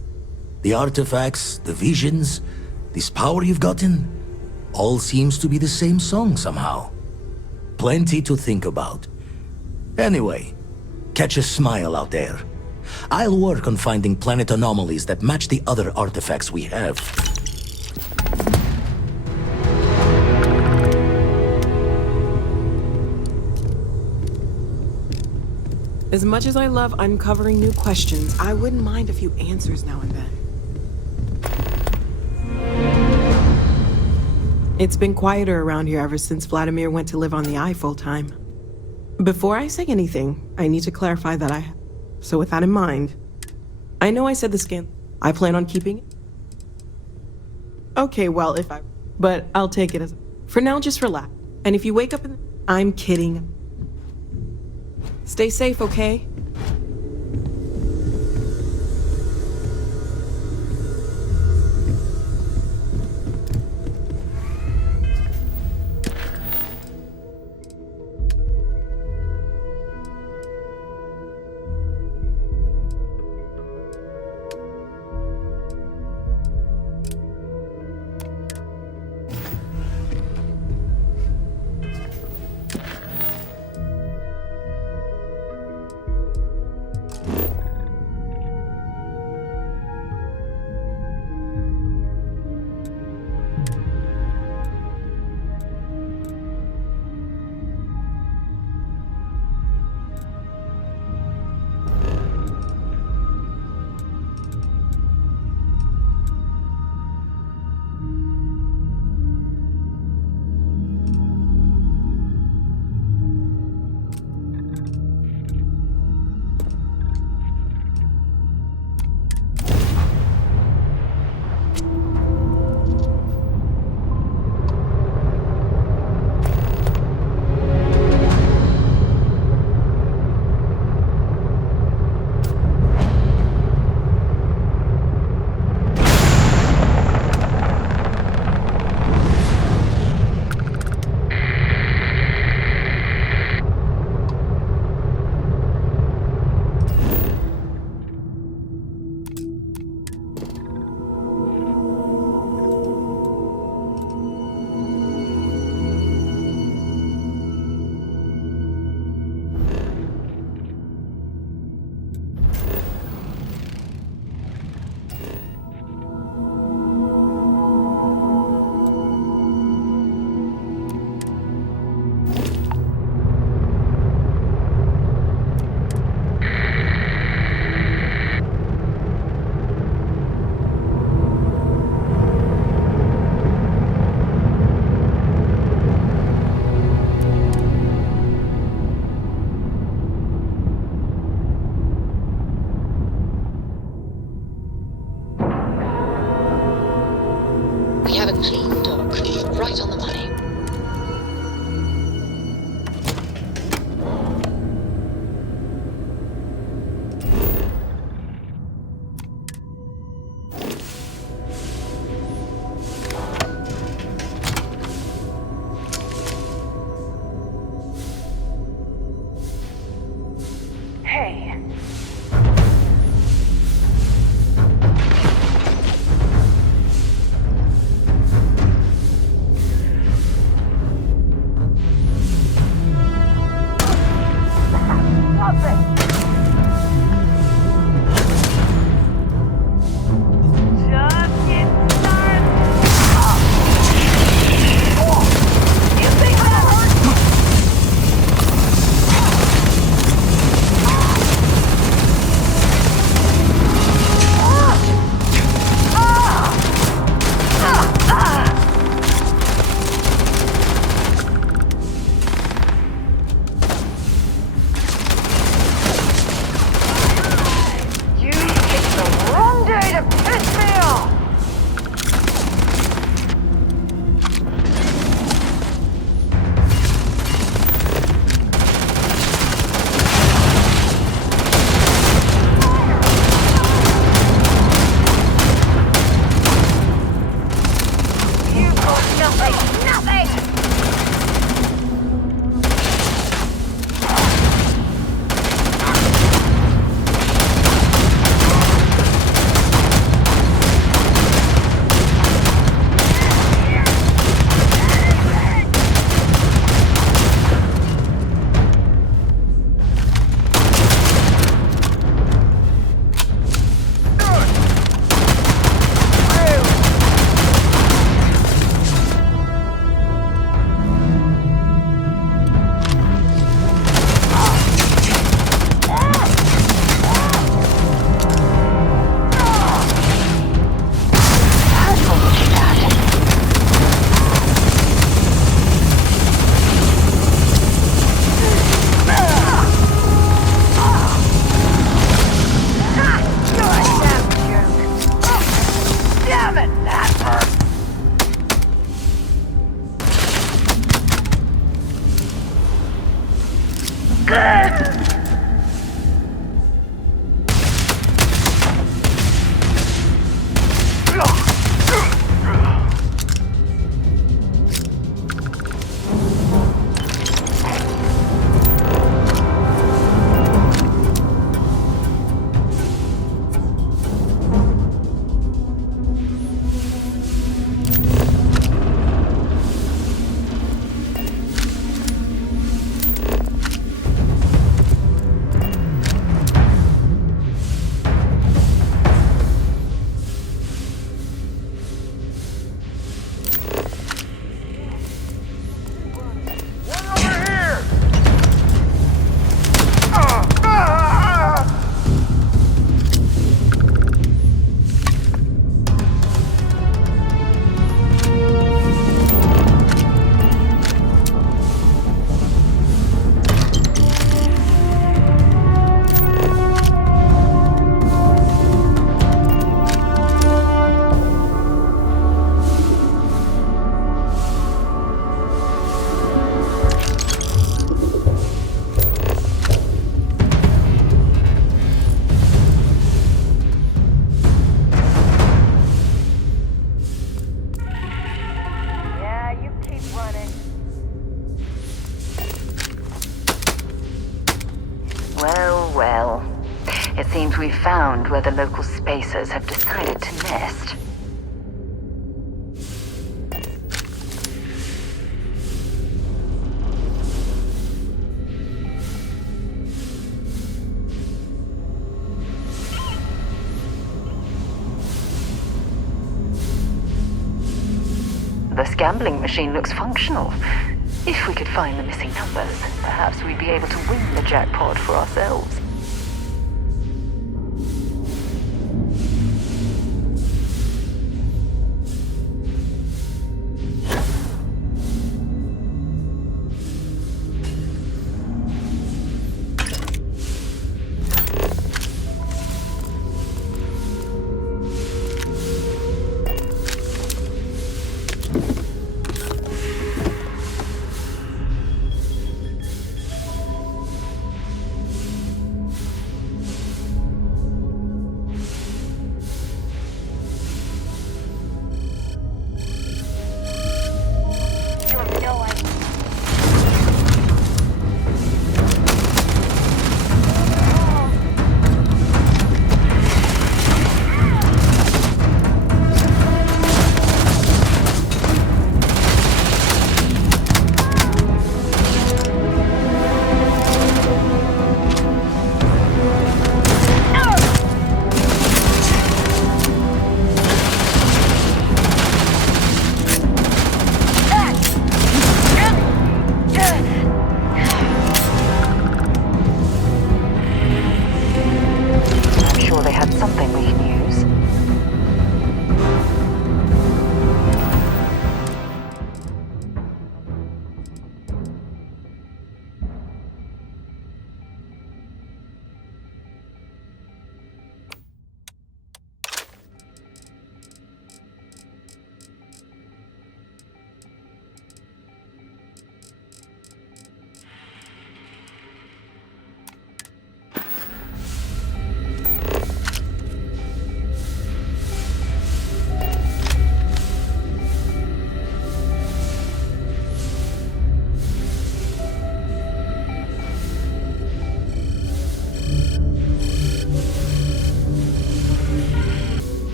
The artifacts, the visions, this power you've gotten, all seems to be the same song somehow. Plenty to think about. Anyway, catch a smile out there. I'll work on finding planet anomalies that match the other artifacts we have. As much as I love uncovering new questions, I wouldn't mind a few answers now and then. It's been quieter around here ever since Vladimir went to live on the Eye full-time. Before I say anything, I need to clarify that So with that in mind, I know I said the scan. I plan on keeping it. Okay, well, but I'll take it as... For now, just relax. And if you wake up I'm kidding. Stay safe, okay? We've found where the local spacers have decided to nest. The gambling machine looks functional. If we could find the missing numbers, perhaps we'd be able to win the jackpot for ourselves.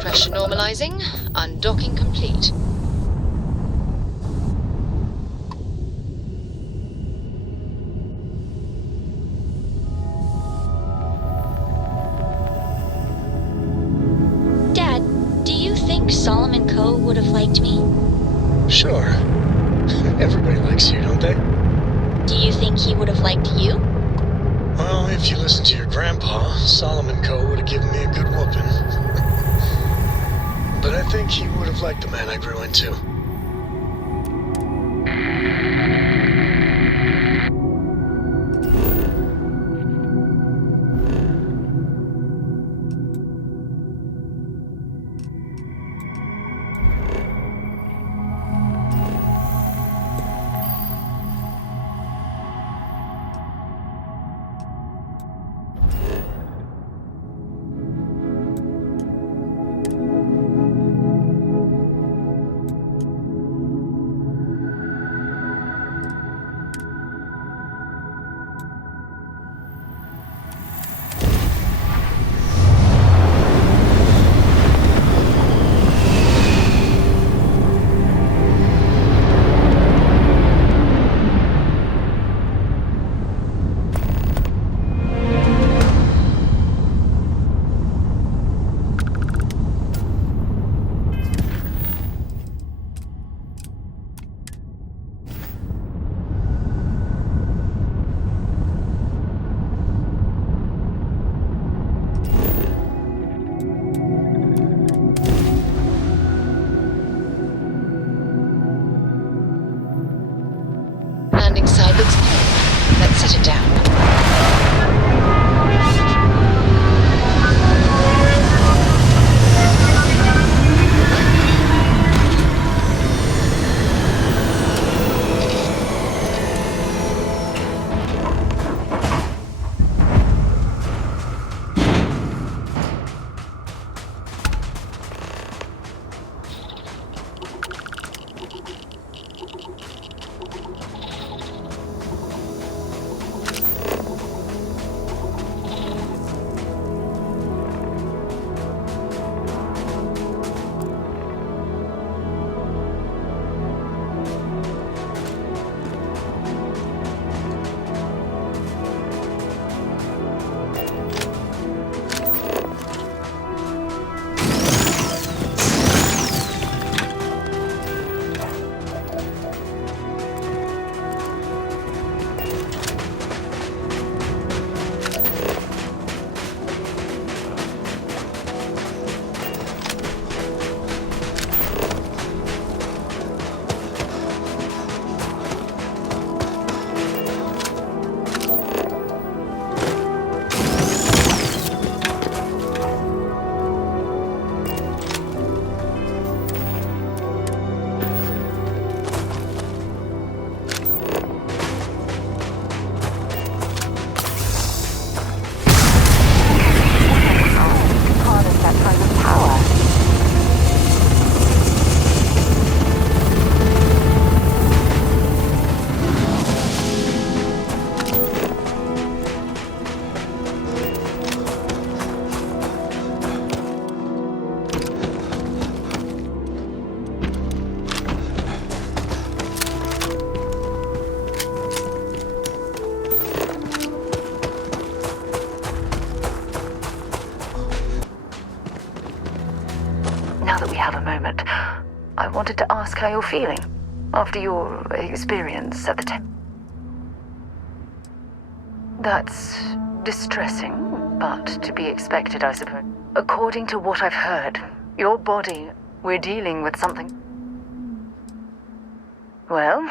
Pressure normalizing. Undocking complete. Dad, do you think Solomon Co. would have liked me? Sure. Everybody likes you, don't they? Do you think he would have liked you? Well, if you listen to your grandpa, Solomon Co. would have given me a good whooping. But I think he would have liked the man I grew into. Landing side looks good. Let's set it down. Now that we have a moment, I wanted to ask how you're feeling after your experience at the temple. That's distressing, but to be expected, I suppose. According to what I've heard, your body, we're dealing with something. Well,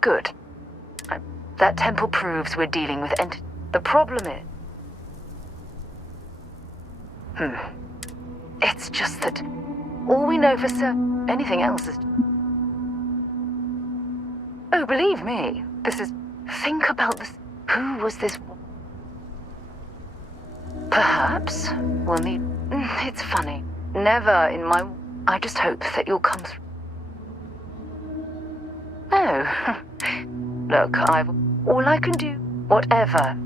good. That temple proves we're dealing with The problem is... It's just that all we know for certain, anything else is... Oh, believe me, this is... Think about this. Who was this? Perhaps we'll need... It's funny. Never in my... I just hope that you'll come through. Oh. Look, all I can do, whatever.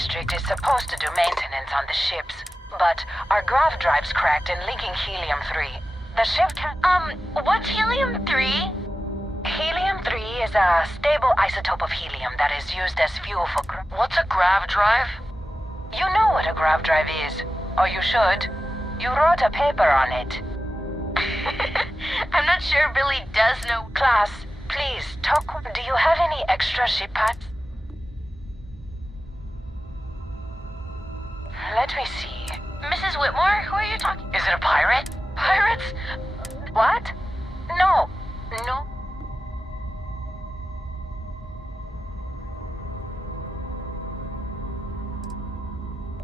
district is supposed to do maintenance on the ships, but our grav drive's cracked and leaking helium-3. The ship can... what's helium-3? Helium-3 is a stable isotope of helium that is used as fuel for... What's a grav drive? You know what a grav drive is. Or you should. You wrote a paper on it. I'm not sure Billy does know. Class, please, talk. Do you have any extra ship parts? Let me see. Mrs. Whitmore, who are you talking? Is it a pirate? Pirates? What? No. No.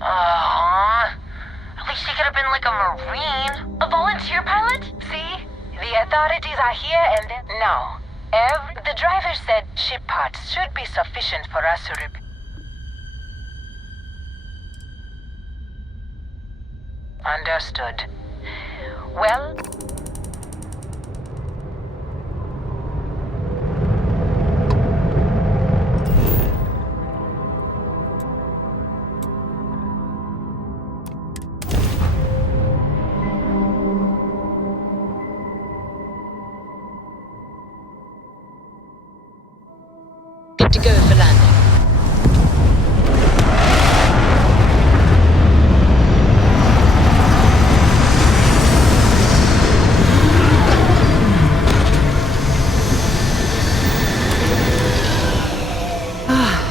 At least he could have been like a Marine. A volunteer pilot? See? The authorities are here and no. The driver said ship parts should be sufficient for us to repair. Understood. Well... Good to go for landing.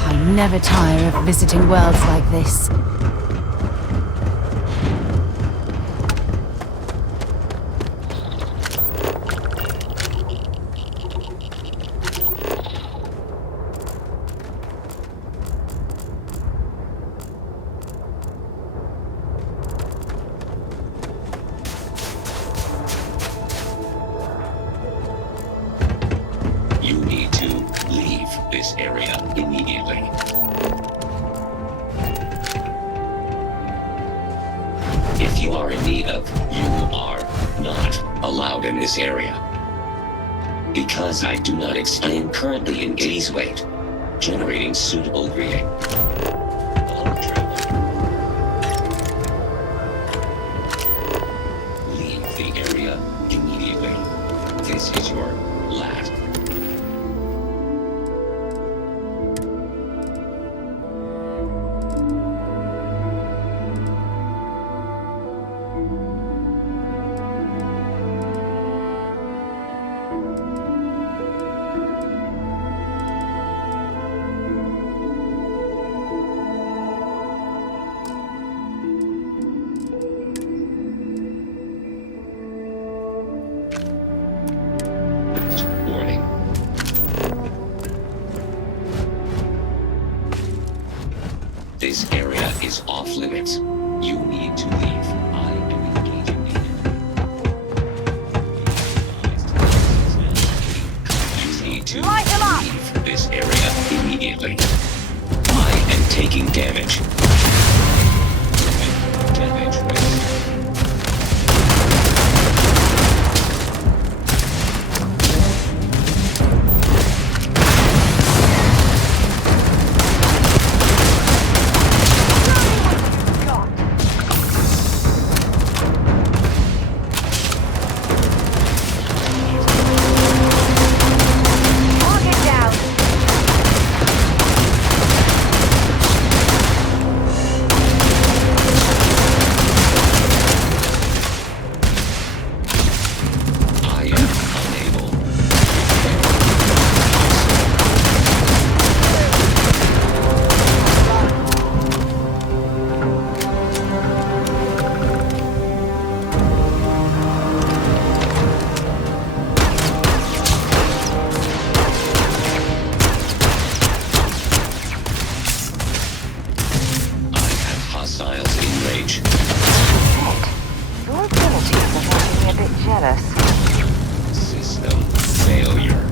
I never tire of visiting worlds like this. You need to leave this area immediately. If you are in need of, you are not allowed in this area. Because I do not I am currently in gaze weight, generating suitable reading. Leave the area immediately. This is your last. Warning. This area is off limits. You need to leave. I am engaging in You need to leave this area immediately. I am taking damage. Damage registered. Hostiles in range. Your abilities are making me a bit jealous. System failure.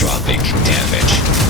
catastrophic damage.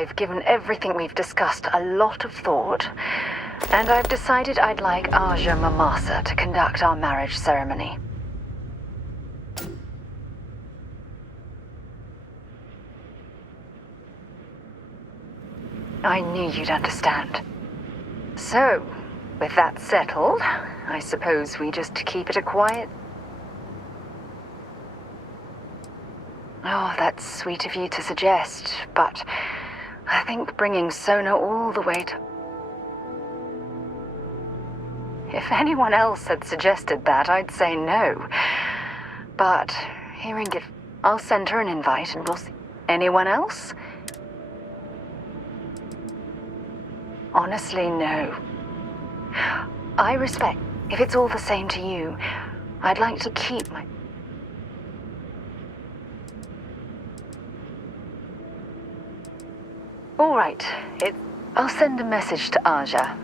I've given everything we've discussed a lot of thought, and I've decided I'd like Aja Mamasa to conduct our marriage ceremony. I knew you'd understand. So, with that settled, I suppose we just keep it a quiet... Oh, that's sweet of you to suggest, but I think bringing Sona all the way to... If anyone else had suggested that, I'd say no. But hearing it, I'll send her an invite and we'll see. Anyone else? Honestly, no. I respect. If it's all the same to you, I'd like to keep my... All right. I'll send a message to Aja.